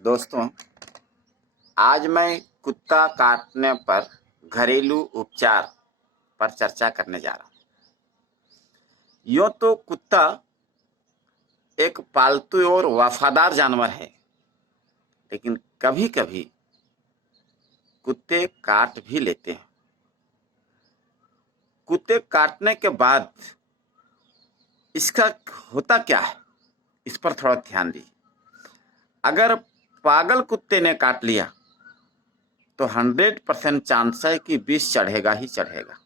दोस्तों, आज मैं कुत्ता काटने पर घरेलू उपचार पर चर्चा करने जा रहा हूँ। यूँ तो कुत्ता एक पालतू और वफादार जानवर है, लेकिन कभी-कभी कुत्ते काट भी लेते हैं। कुत्ते काटने के बाद इसका होता क्या है, इस पर थोड़ा ध्यान दीजिए। अगर पागल कुत्ते ने काट लिया तो 100% चांस है कि विष चढ़ेगा ही चढ़ेगा।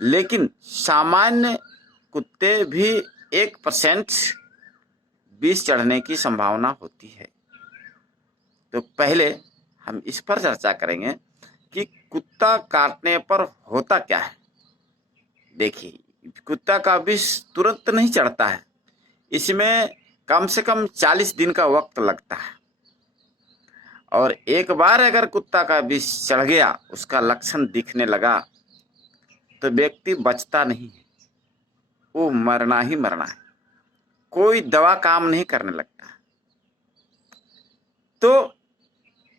लेकिन सामान्य कुत्ते भी 1% विष चढ़ने की संभावना होती है। तो पहले हम इस पर चर्चा करेंगे कि कुत्ता काटने पर होता क्या है। देखिए, कुत्ता का विष तुरंत नहीं चढ़ता है, इसमें कम से कम 40 दिन का वक्त लगता है। और एक बार अगर कुत्ता का विष चढ़ गया, उसका लक्षण दिखने लगा, तो व्यक्ति बचता नहीं है, वो मरना ही मरना है। कोई दवा काम नहीं करने लगता। तो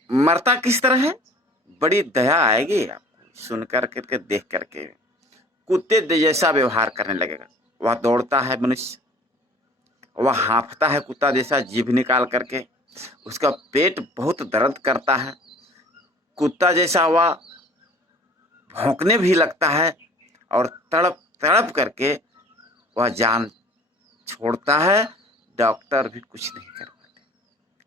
मरता किस तरह है, बड़ी दया आएगी आपको सुन करके, देख करके। कुत्ते जैसा व्यवहार करने लगेगा। वह दौड़ता है मनुष्य, वह हाँफता है कुत्ता जैसा जीभ निकाल करके, उसका पेट बहुत दर्द करता है, कुत्ता जैसा वह भौंकने भी लगता है और तड़प तड़प करके वह जान छोड़ता है। डॉक्टर भी कुछ नहीं कर पाते।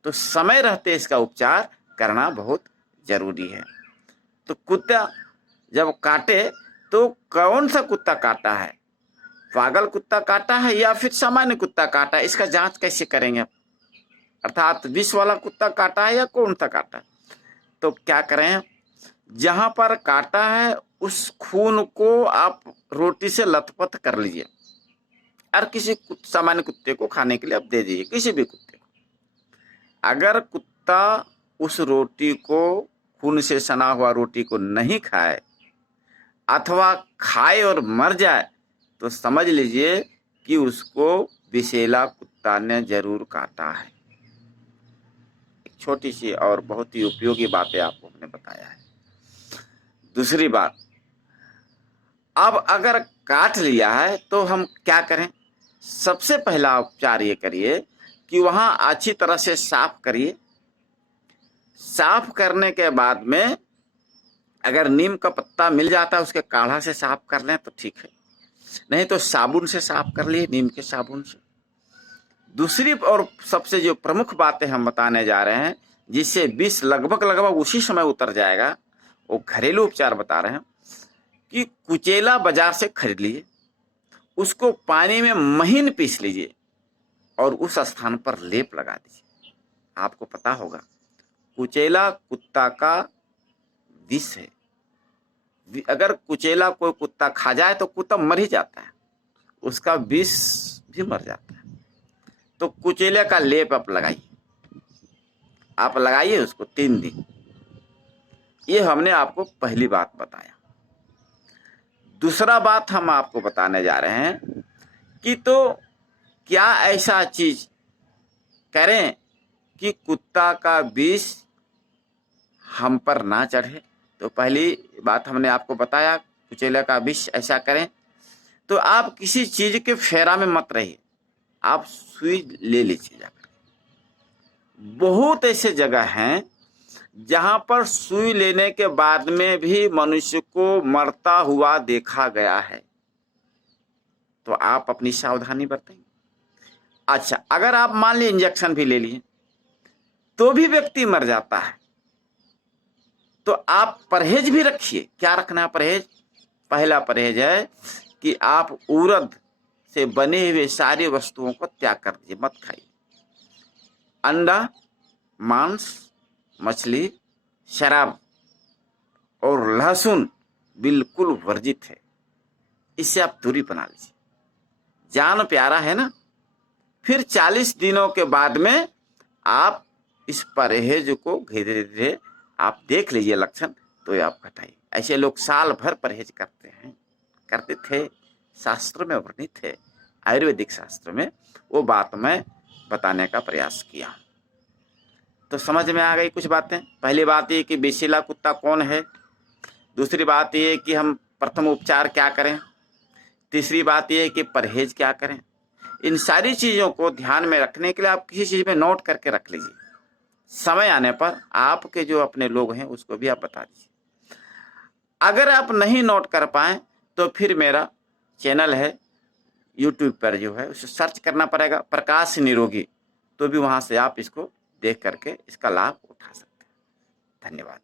तो समय रहते इसका उपचार करना बहुत जरूरी है। तो कुत्ता जब काटे तो कौन सा कुत्ता काटा है, पागल कुत्ता काटा है या फिर सामान्य कुत्ता काटा है, इसका जांच कैसे करेंगे आप? अर्थात विष वाला कुत्ता काटा है या कौन सा काटा है? तो क्या करें, जहां पर काटा है उस खून को आप रोटी से लथपथ कर लीजिए और किसी सामान्य कुत्ते को खाने के लिए आप दे दीजिए, किसी भी कुत्ते को। अगर कुत्ता उस रोटी को, खून से सना हुआ रोटी को नहीं खाए अथवा खाए और मर जाए, तो समझ लीजिए कि उसको विषैला कुत्ता ने जरूर काटा है। एक छोटी सी और बहुत ही उपयोगी बातें आपको हमने बताया है। दूसरी बात, अब अगर काट लिया है तो हम क्या करें? सबसे पहला उपचार ये करिए कि वहां अच्छी तरह से साफ करिए। साफ करने के बाद में अगर नीम का पत्ता मिल जाता है उसके काढ़ा से साफ कर लें तो ठीक है, नहीं तो साबुन से साफ कर लिए, नीम के साबुन से। दूसरी और सबसे जो प्रमुख बातें हम बताने जा रहे हैं, जिससे विष लगभग उसी समय उतर जाएगा, वो घरेलू उपचार बता रहे हैं कि कुचेला बाजार से खरीद लीजिए, उसको पानी में महीन पीस लीजिए और उस स्थान पर लेप लगा दीजिए। आपको पता होगा कुचेला कुत्ता का विष है। अगर कुचेला कोई कुत्ता खा जाए तो कुत्ता मर ही जाता है, उसका विष भी मर जाता है। तो कुचेले का लेप आप लगाइए उसको 3 दिन। ये हमने आपको पहली बात बताया। दूसरा बात हम आपको बताने जा रहे हैं कि तो क्या ऐसा चीज करें कि कुत्ता का विष हम पर ना चढ़े। तो पहली बात हमने आपको बताया, कुचेले का विष ऐसा करें तो आप किसी चीज के फेरा में मत रहिए, आप सुई ले लीजिए जाकर। बहुत ऐसे जगह हैं जहां पर सुई लेने के बाद में भी मनुष्य को मरता हुआ देखा गया है, तो आप अपनी सावधानी बरतेंगे। अच्छा, अगर आप मान लीजिए इंजेक्शन भी ले लिए तो भी व्यक्ति मर जाता है, तो आप परहेज भी रखिए। क्या रखना है परहेज? पहला परहेज है कि आप उड़द से बने हुए सारी वस्तुओं को त्याग कर दीजिए, मत खाइए। अंडा, मांस, मछली, शराब और लहसुन बिल्कुल वर्जित है, इससे आप दूरी बना लीजिए। जान प्यारा है ना। फिर 40 दिनों के बाद में आप इस परहेज को धीरे धीरे आप देख लीजिए लक्षण, तो आप घटाइए। ऐसे लोग साल भर परहेज करते थे, शास्त्रों में वर्णित है, आयुर्वेदिक शास्त्र में। वो बात मैं बताने का प्रयास किया। तो समझ में आ गई कुछ बातें। पहली बात ये कि बेसिला कुत्ता कौन है, दूसरी बात ये कि हम प्रथम उपचार क्या करें, तीसरी बात ये कि परहेज क्या करें। इन सारी चीज़ों को ध्यान में रखने के लिए आप किसी चीज़ में नोट करके रख लीजिए। समय आने पर आपके जो अपने लोग हैं उसको भी आप बता दीजिए। अगर आप नहीं नोट कर पाए तो फिर मेरा चैनल है यूट्यूब पर, जो है उसे सर्च करना पड़ेगा, प्रकाश निरोगी, तो भी वहाँ से आप इसको देख करके इसका लाभ उठा सकते हैं। धन्यवाद।